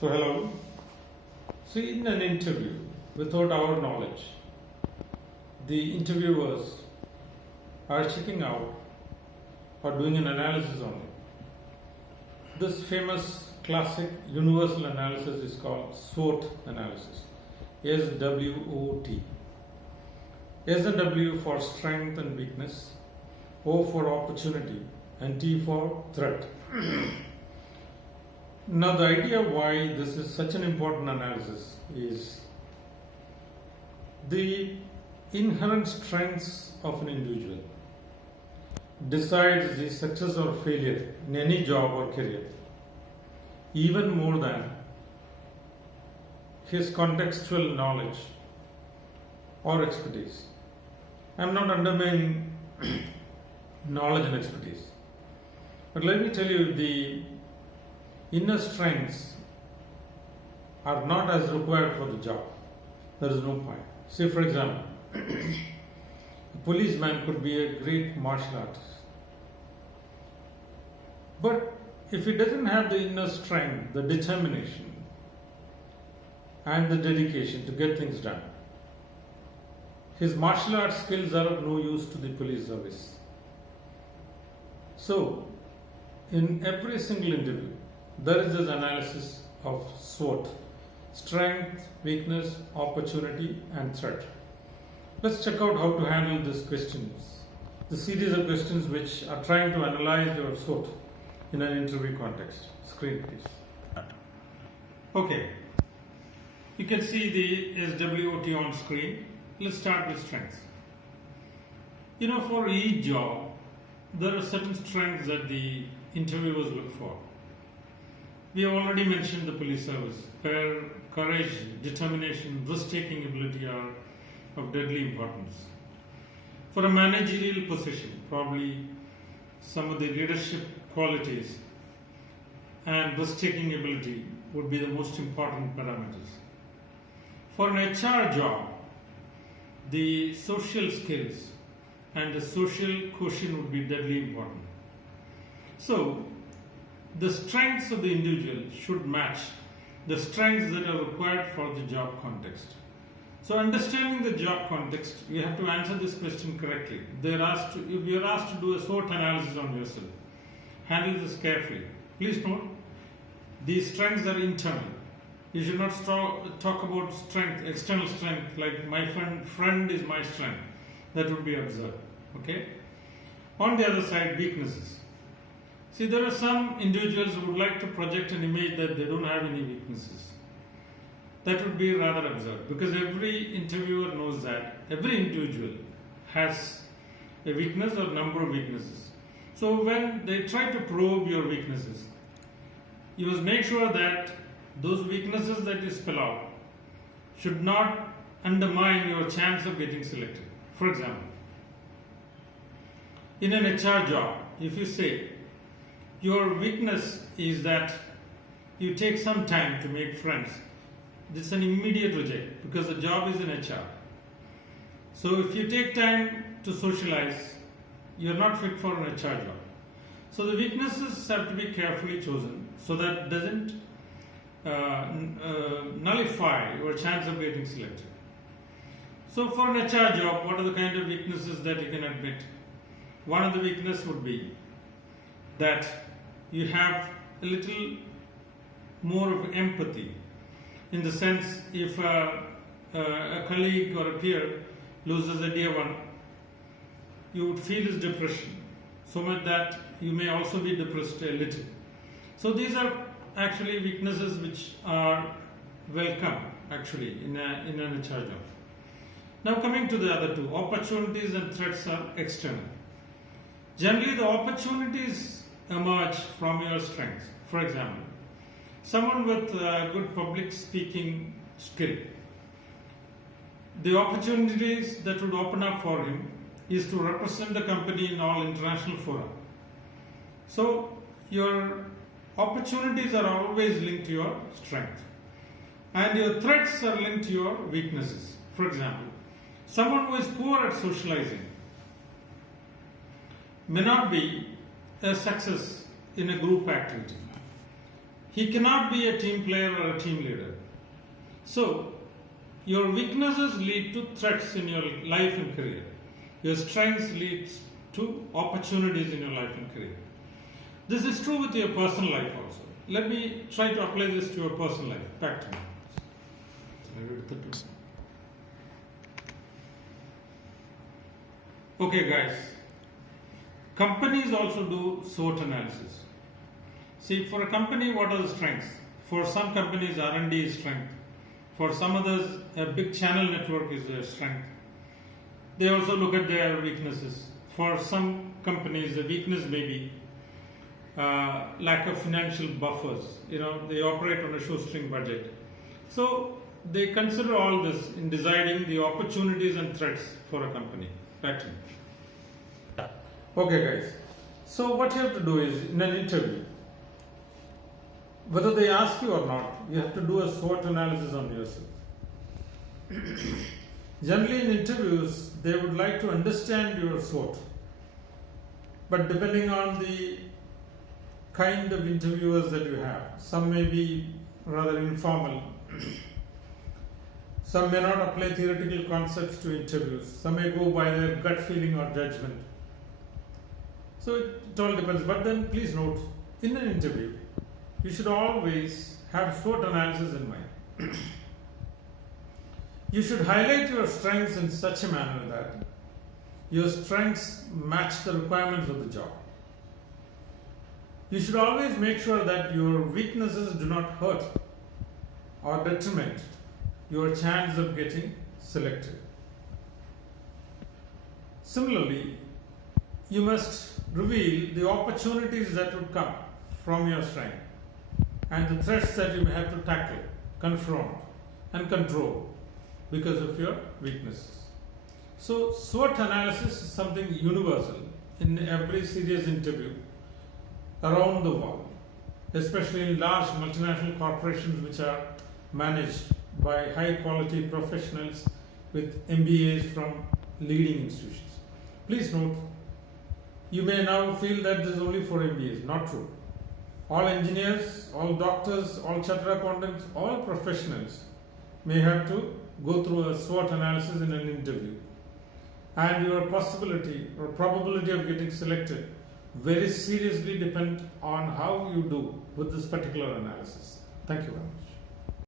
So hello. See, in an interview, without our knowledge, the interviewers are checking out or doing an analysis on it. This famous classic universal analysis is called SWOT analysis. SWOT. S and W for strength and weakness, O for opportunity, and T for threat. Now, the idea why this is such an important analysis is the inherent strengths of an individual decides the success or failure in any job or career, even more than his contextual knowledge or expertise. I'm not undermining knowledge and expertise, but let me tell you, the inner strengths are not as required for the job. There is no point. Say, for example, a policeman could be a great martial artist, but if he doesn't have the inner strength, the determination, and the dedication to get things done, his martial arts skills are of no use to the police service. So, in every single interview, there is this analysis of SWOT: strength, weakness, opportunity, and threat. Let's check out how to handle these questions. The series of questions which are trying to analyze your SWOT in an interview context. Screen, please. Okay. You can see the SWOT on screen. Let's start with strengths. For each job, there are certain strengths that the interviewers look for. We have already mentioned the police service, where courage, determination, risk-taking ability are of deadly importance. For a managerial position, probably some of the leadership qualities and risk-taking ability would be the most important parameters. For an HR job, the social skills and the social quotient would be deadly important. So, the strengths of the individual should match the strengths that are required for the job context. So, understanding the job context, you have to answer this question correctly. If you are asked to do a SWOT analysis on yourself, handle this carefully. Please note, these strengths are internal. You should not talk about strength, external strength, like my friend is my strength. That would be absurd. Okay? On the other side, weaknesses. See, there are some individuals who would like to project an image that they don't have any weaknesses. That would be rather absurd, because every interviewer knows that every individual has a weakness or number of weaknesses. So when they try to probe your weaknesses, you must make sure that those weaknesses that you spell out should not undermine your chance of getting selected. For example, in an HR job, if you say your weakness is that you take some time to make friends, this is an immediate reject, because the job is in HR. So if you take time to socialize, you are not fit for an HR job. So the weaknesses have to be carefully chosen so that it doesn't nullify your chance of getting selected. So for an HR job, what are the kind of weaknesses that you can admit? One of the weaknesses would be that you have a little more of empathy, in the sense if a colleague or a peer loses a dear one, you would feel his depression, so much that you may also be depressed a little. So these are actually weaknesses which are welcome actually in an HR job. Now coming to the other two, opportunities and threats are external. Generally the opportunities emerge from your strengths. For example, someone with good public speaking skill, the opportunities that would open up for him is to represent the company in all international fora. So your opportunities are always linked to your strength, and your threats are linked to your weaknesses. For example, someone who is poor at socializing may not be a success in a group activity. He cannot be a team player or a team leader. So, your weaknesses lead to threats in your life and career. Your strengths lead to opportunities in your life and career. This is true with your personal life also. Let me try to apply this to your personal life. Back to me. Okay, guys. Companies also do SWOT analysis. See, for a company, what are the strengths? For some companies, R&D is strength. For some others, a big channel network is their strength. They also look at their weaknesses. For some companies, the weakness may be lack of financial buffers. They operate on a shoestring budget. So they consider all this in deciding the opportunities and threats for a company. Back to me. Okay, guys. So what you have to do is, in an interview, whether they ask you or not, you have to do a SWOT analysis on yourself. Generally in interviews, they would like to understand your SWOT. But depending on the kind of interviewers that you have, some may be rather informal. Some may not apply theoretical concepts to interviews. Some may go by their gut feeling or judgment. So it all depends. But then please note, in an interview, you should always have SWOT analysis in mind. You should highlight your strengths in such a manner that your strengths match the requirements of the job. You should always make sure that your weaknesses do not hurt or detriment your chance of getting selected. Similarly, you must reveal the opportunities that would come from your strength and the threats that you may have to tackle, confront, and control because of your weaknesses. So, SWOT analysis is something universal in every serious interview around the world, especially in large multinational corporations which are managed by high quality professionals with MBAs from leading institutions. Please note, you may now feel that this is only for MBAs. Not true. All engineers, all doctors, all chartered accountants, all professionals may have to go through a SWOT analysis in an interview. And your possibility or probability of getting selected very seriously depend on how you do with this particular analysis. Thank you very much.